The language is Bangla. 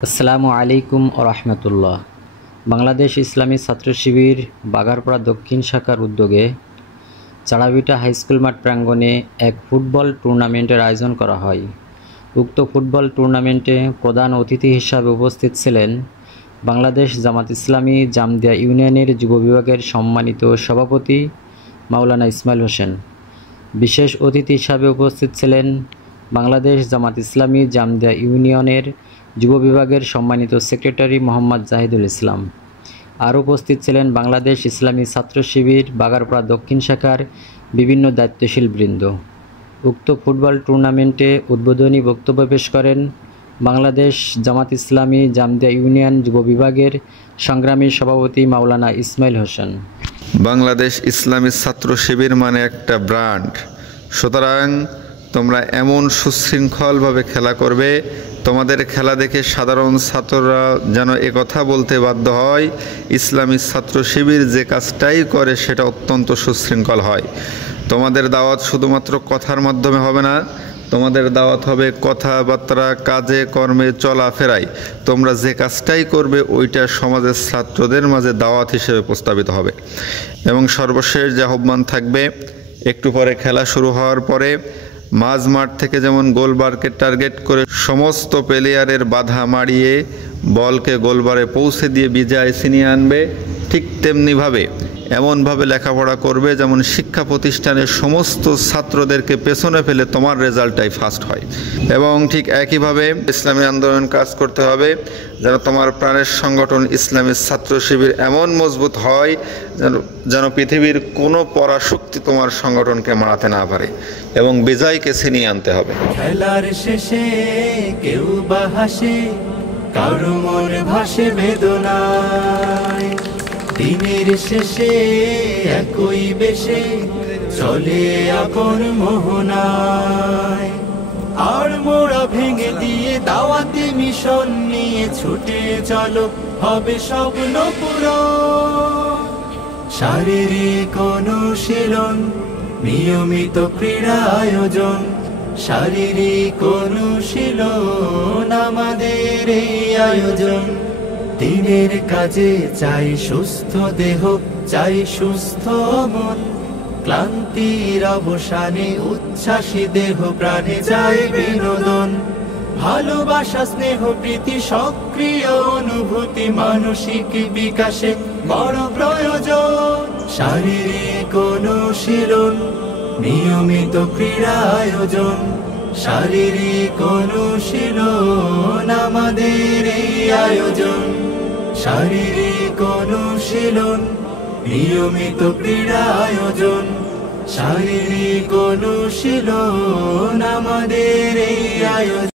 আসসালামু আলাইকুম রহমতুল্লাহ। বাংলাদেশ ইসলামী ছাত্র শিবির বাগারপাড়া দক্ষিণ শাখার উদ্যোগে চাড়াভিটা হাইস্কুল মাঠ প্রাঙ্গণে এক ফুটবল টুর্নামেন্টের আয়োজন করা হয়। উক্ত ফুটবল টুর্নামেন্টে প্রধান অতিথি হিসাবে উপস্থিত ছিলেন বাংলাদেশ জামাত ইসলামী জামদিয়া ইউনিয়নের যুব বিভাগের সম্মানিত সভাপতি মাওলানা ইসমাইল হোসেন। বিশেষ অতিথি হিসাবে উপস্থিত ছিলেন বাংলাদেশ জামাত ইসলামী জামদিয়া ইউনিয়নের যুব বিভাগের সম্মানিত সেক্রেটারি মোহাম্মদ জাহিদুল ইসলাম। আর উপস্থিত ছিলেন বাংলাদেশ ইসলামী ছাত্র শিবির বাগারপাড়া দক্ষিণ শাখার বিভিন্ন দায়িত্বশীল বৃন্দ। উক্ত ফুটবল টুর্নামেন্টে উদ্বোধনী বক্তব্য পেশ করেন বাংলাদেশ জামাত ইসলামী জামদিয়া ইউনিয়ন যুব বিভাগের সংগ্রামী সভাপতি মাওলানা ইসমাইল হোসেন। বাংলাদেশ ইসলামী ছাত্র শিবির মানে একটা ব্র্যান্ড, সুতরাং তোমরা এমন সুশৃঙ্খলভাবে খেলা করবে, তোমাদের খেলা দেখে সাধারণ ছাত্ররা যেন একথা বলতে বাধ্য হয় ইসলামী ছাত্র শিবির যে কাজটাই করে সেটা অত্যন্ত সুশৃঙ্খল হয়। তোমাদের দাওয়াত শুধুমাত্র কথার মাধ্যমে হবে না, তোমাদের দাওয়াত হবে কথাবার্তা, কাজে কর্মে, চলাফেরায়। তোমরা যে কাজটাই করবে ওইটা সমাজের ছাত্রদের মাঝে দাওয়াত হিসেবে প্রস্তাবিত হবে। এবং সর্বশেষ যে আহ্বান থাকবে, একটু পরে খেলা শুরু হওয়ার পরে মাঝ মাঠ থেকে যেমন গোলবারকে টার্গেট করে সমস্ত প্লেয়ারের বাধা মারিয়ে বলকে গোলবারে পৌঁছে দিয়ে বিজয় ছিনিয়ে আনবে, ঠিক তেমনিভাবে এমনভাবে লেখাপড়া করবে যেমন শিক্ষা প্রতিষ্ঠানের সমস্ত ছাত্রদেরকে পেছনে ফেলে তোমার রেজাল্টটাই ফার্স্ট হয়। এবং ঠিক একইভাবে ইসলামী আন্দোলন কাজ করতে হবে যেন তোমার প্রাণের সংগঠন ইসলামী ছাত্র শিবির এমন মজবুত হয় যেন পৃথিবীর কোনো পরাশক্তি তোমার সংগঠনকে মারাতে না পারে, এবং বিজয়কে ছিনিয়ে আনতে হবে। খেলার শেষে কেউ বা হাসে, কারো মন ভাসে বেদনায়। দিনের শেষে একই বেশে চলে আপন মোহনায়। আর মোড়া ভেঙে দিয়ে দাওয়াতি মিশন নিয়ে ছুটে চলো, হবে স্বপ্ন পূরণ। শারীরিক অনুশীলন, নিয়মিত ক্রীড়া আয়োজন, শারীরিক অনুশীলন আমাদের এই আয়োজন। দিনের কাজে চাই সুস্থ দেহ, চাই সুস্থ মন, ক্লান্তির অবসানে উচ্ছ্বাসী দেহ প্রাণে চাই বিনোদন। ভালোবাসা, স্নেহ, প্রীতি, সক্রিয় অনুভূতি মানসিক বিকাশে বড় প্রয়োজন। শারীরিক অনুশীলন, নিয়মিত ক্রীড়া আয়োজন, শারীরিক অনুশীলন আমাদের এই আয়োজন। শারীরিক অনুশীলন, নিয়মিত ক্রীড়া আয়োজন, শারীরিক অনুশীলন আমাদের এই আয়োজন।